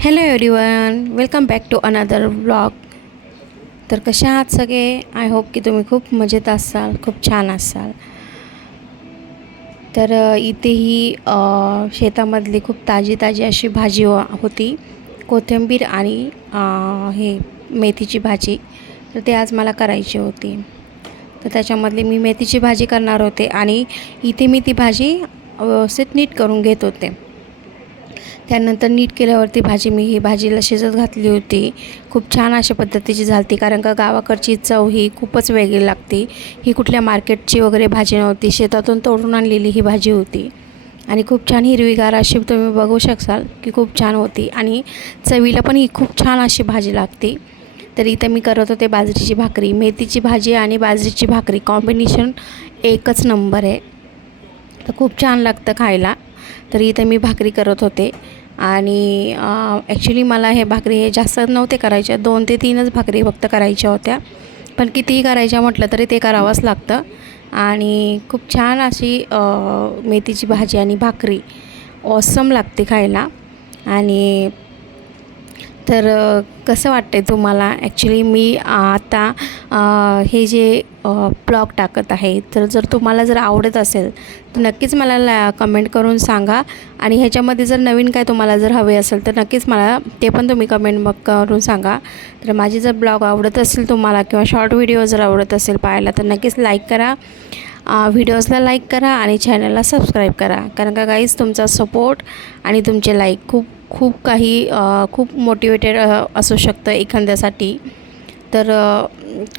Hello everyone, welcome back to another vlog. तर कसे आहात सगळे? आय होप की तुम्ही खूप मजेत असाल, खूप छान असाल. तर इथे ही शेतामधली खूप ताजी ताजी अशी भाजी होती, कोथिंबीर आणि हे मेथीची भाजी. तर ते आज मला करायची होती. तर त्याच्यामधली मी मेथीची भाजी करणार होते आणि इथे मी ती भाजी व्यवस्थित नीट करून घेत होते. त्यानंतर नीट केल्यावरती मी ही भाजीला शिजत घातली होती. खूप छान अशा पद्धतीची झाली, कारण का गावाकडची चव ही खूपच वेगळी लागते. ही कुठल्या मार्केटची वगैरे भाजी नव्हती, शेतातून तोडून आणलेली ही भाजी होती आणि खूप छान हिरवीगार अशी तुम्ही बघू शकाल की खूप छान होती आणि चवीला पण ही खूप छान अशी भाजी लागते. तर इथं मी करत होते बाजरीची भाकरी. मेथीची भाजी आणि बाजरीची भाकरी कॉम्बिनेशन एकच नंबर आहे. तर खूप छान लागतं खायला. तर इथं मी भाकरी करत होते आणि ॲक्च्युली मला हे भाकरी हे जास्त नव्हते करायच्या, 2 ते 3च भाकरी फक्त करायच्या होत्या. पण कितीही करायच्या म्हटलं तरी ते करावंच लागतं. आणि खूप छान अशी मेथीची भाजी आणि भाकरी ऑसम लागते खायला. आणि तर कसं वाटतं आहे तुम्हाला? ॲक्च्युली मी आता हे जे ब्लॉग टाकत आहे, तर जर तुम्हाला जर आवडत असेल तर नक्कीच मला कमेंट करून सांगा. आणि ह्याच्यामध्ये जर नवीन काय तुम्हाला जर हवे असेल तर नक्कीच मला ते पण तुम्ही कमेंट करून सांगा. तर माझी जर ब्लॉग आवडत असेल तुम्हाला किंवा शॉर्ट व्हिडिओ जर आवडत असेल पाहायला तर नक्कीच लाईक करा, व्हिडिओजला लाईक करा आणि चॅनलला सबस्क्राईब करा. कारण का गाईज तुमचा सपोर्ट आणि तुमचे लाईक खूप खूप काही खूप मोटिवेटेड असू शकतं एखाद्यासाठी. तर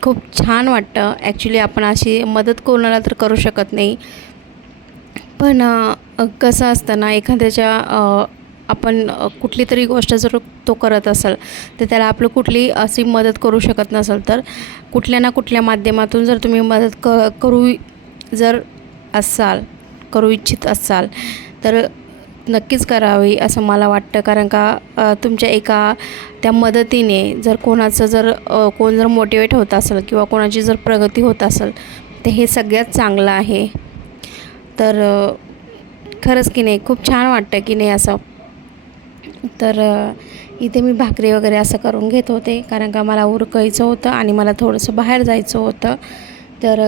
खूप छान वाटतं. ॲक्च्युली आपण अशी मदत कोणाला तर करू शकत नाही, पण कसं असतं ना, एखाद्याच्या आपण कुठली तरी गोष्ट जर तो करत असेल तर त्याला आपलं कुठली अशी मदत करू शकत नसेल तर कुठल्या ना कुठल्या माध्यमातून जर तुम्ही मदत जर असाल करू इच्छित असाल तर नक्कीच करावी असं मला वाटतं. कारण का तुमच्या एका त्या मदतीने जर कोणाचं जर कोण जर मोटिवेट होत असेल किंवा कोणाची जर प्रगती होत असेल तर हे सगळ्यात चांगलं आहे. तर खरंच की नाही खूप छान वाटतं की नाही असं. तर इथे मी भाकरी वगैरे असं करून घेत होते, कारण का मला उरकायचं होतं आणि मला थोडंसं बाहेर जायचं होतं. तर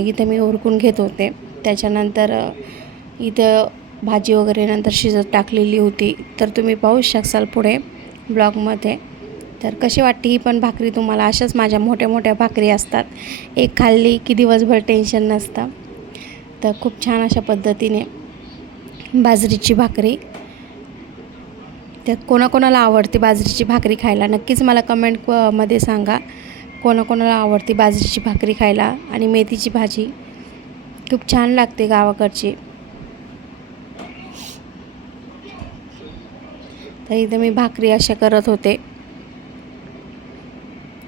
इथे मी उरकून घेत होते. त्याच्यानंतर इथं भाजी वगैरे नंतर शिजत टाकलेली होती. तर तुम्ही पाहू शकाल पुढे ब्लॉगमध्ये. तर कशी वाटते ही पण भाकरी तुम्हाला? अशाच माझ्या मोठ्या मोठ्या भाकरी असतात, एक खाल्ली की दिवसभर टेन्शन नसतं. तर खूप छान अशा पद्धतीने बाजरीची भाकरी. तर कोणाकोणाला आवडते बाजरीची भाकरी खायला नक्कीच मला कमेंट मध्ये सांगा. कोणाकोणाला आवडते बाजरीची भाकरी खायला. आणि मेथीची भाजी खूप छान लागते गावाकडची. तर इथे मी भाकरी अशा करत होते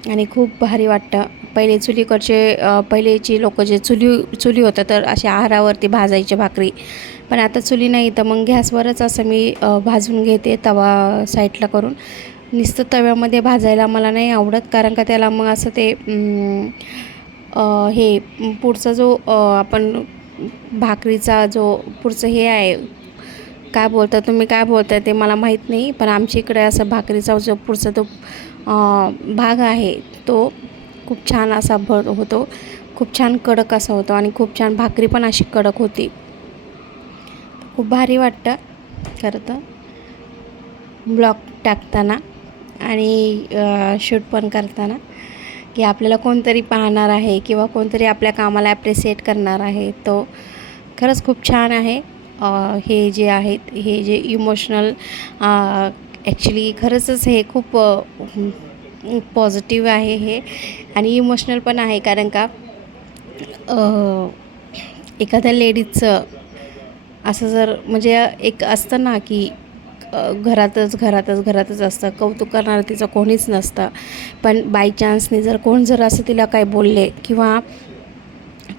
आणि खूप भारी वाटतं. पहिले पहिलेची लोक जे चुली होतं तर अशा आहारावरती भाजायचे भाकरी, पण आता चुली नाही तर मग गॅसवरच असं मी भाजून घेते तवा साईडला करून. नुसतं तव्यामध्ये भाजायला मला नाही आवडत, कारण का त्याला मग असं ते हे पुढचा जो आपण भाकरीचा जो पुढचं हे आहे, काय बोलता तुम्ही, काय बोलता ते मला माहीत नाही, पण आमच्या इकडे असं भाकरीचा जो पुढचा तो भाग आहे तो खूप छान असा होतो, खूप छान कडक असा होतो आणि खूप छान भाकरी पण अशी कडक होती. खूप भारी वाटतं खरं तर ब्लॉग टाकताना आणि शूट पण करताना, की आपल्याला कोणतरी पाहणार आहे किंवा कोणतरी आपल्या कामाला ॲप्रिशिएट करणार आहे. तो खरंच खूप छान आहे. हे जे आहेत हे जे इमोशनल ॲक्च्युली खरंचच हे खूप पॉझिटिव्ह आहे हे आणि इमोशनल पण आहे. कारण का एखाद्या लेडीजचं असं जर म्हणजे एक असतं ना की घरातच असतं, कौतुक करणारं तिचं कोणीच नसतं, पण बाय चान्सने जर कोण जर असं तिला काय बोलले किंवा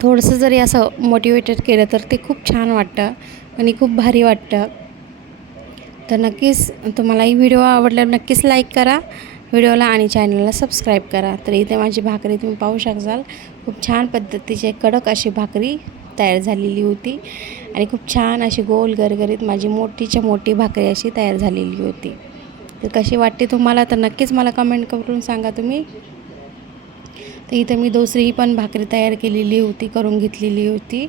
थोडंसं जरी असं मोटिवेटेड केलं तर ते खूप छान वाटतं आणि खूप भारी वाटतं. तर नक्कीच तुम्हालाही व्हिडिओ आवडल्यावर नक्कीच लाईक करा व्हिडिओला आणि चॅनलला सबस्क्राईब करा. तर इथे माझी भाकरी तुम्ही पाहू शकाल, खूप छान पद्धतीचे कडक अशी भाकरी तयार झालेली होती आणि खूप छान अशी गोल गरगरीत माझी मोठीच्या मोठी भाकरी अशी तयार झालेली होती. तर कशी वाटते तुम्हाला तर नक्कीच मला कमेंट करून सांगा तुम्ही. तर इथं मी दुसरी पण भाकरी तयार केलेली होती, करून घेतलेली होती.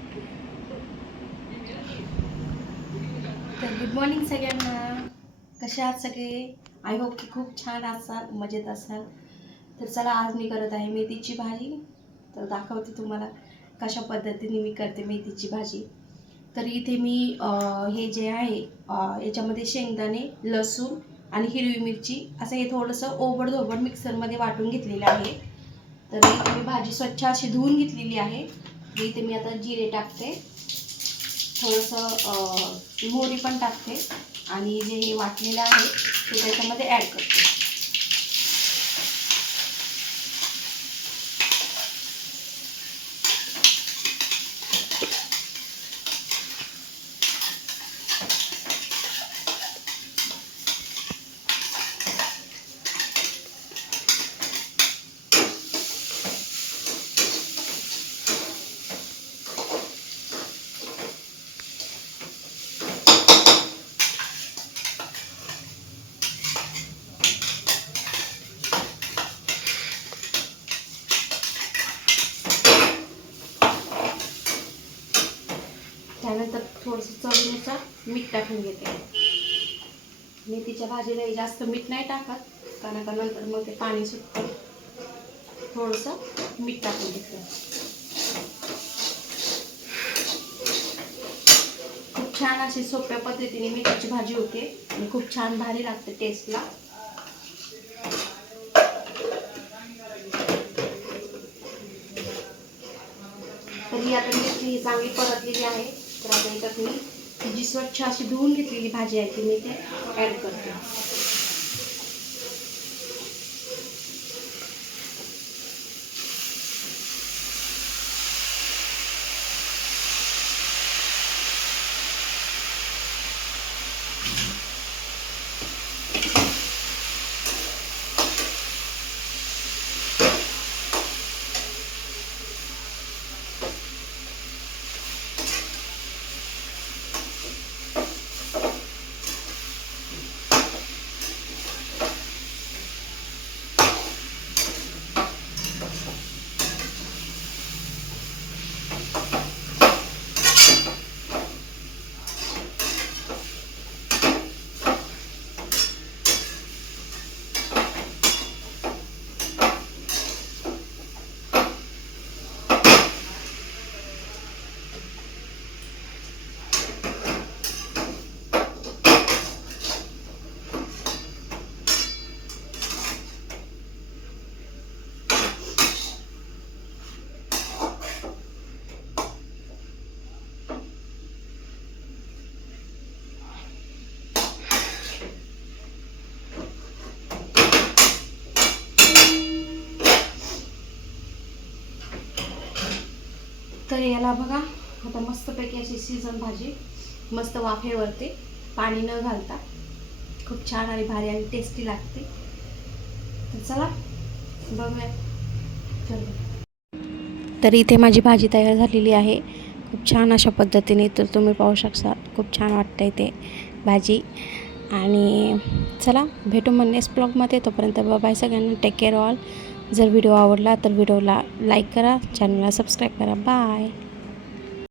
तर गुड मॉर्निंग सगळ्यांना. कसे आहात सगळे? आय होप की खूप छान असाल, मजेत असाल. तर चला, आज मी करत आहे मेथीची भाजी. तर दाखवते तुम्हाला कशा पद्धतीने मी करते मेथीची भाजी. तर इथे मी हे जे आहे याच्यामध्ये शेंगदाणे, लसूण आणि हिरवी मिरची असं हे थोडंसं ओबडधोबड मिक्सरमध्ये वाटून घेतलेलं आहे. तर इथे मी भाजी स्वच्छ अशी धुवून घेतलेली आहे. इथे मी आता जिरे टाकते, थोडंसं मोहरी पण टाकते आणि जे हे वाटलेलं आहे ते त्याच्यामध्ये ॲड करते. त्यानंतर थोडंसं चवीनुसार मीठ टाकून घेते. मेथीच्या भाजीला जास्त मीठ नाही टाकत, कारण का नंतर मग ते पाणी सुटतं. थोडंसं मीठ टाकून घेते. खूप छान अशी सोप्या पद्धतीने मेथीची भाजी होते आणि खूप छान भारी लागते टेस्टला. तर ही आता मेथी चांगली परतलेली आहे. तर आता याच्यात मी जी स्वच्छ अशी धुवून घेतलेली भाजी आहे ती मी ते ॲड करते. तर याला बघा, आता मस्तपैकी अशी सीझन भाजी मस्त वाफेवरती पाणी न घालता खूप छान आणि भारी आणि टेस्टी लागते. तर चला बघूया. तर इथे माझी भाजी तयार झालेली आहे खूप छान अशा पद्धतीने. तर तुम्ही पाहू शकता खूप छान वाटतं ते भाजी. आणि चला भेटू मग नेक्स्ट ब्लॉगमध्ये. तोपर्यंत बाय सगळ्यांना, टेक केअर ऑल. जर व्हिडिओ आवडला तर व्हिडिओला लाईक करा, चॅनलला सबस्क्राईब करा. बाय.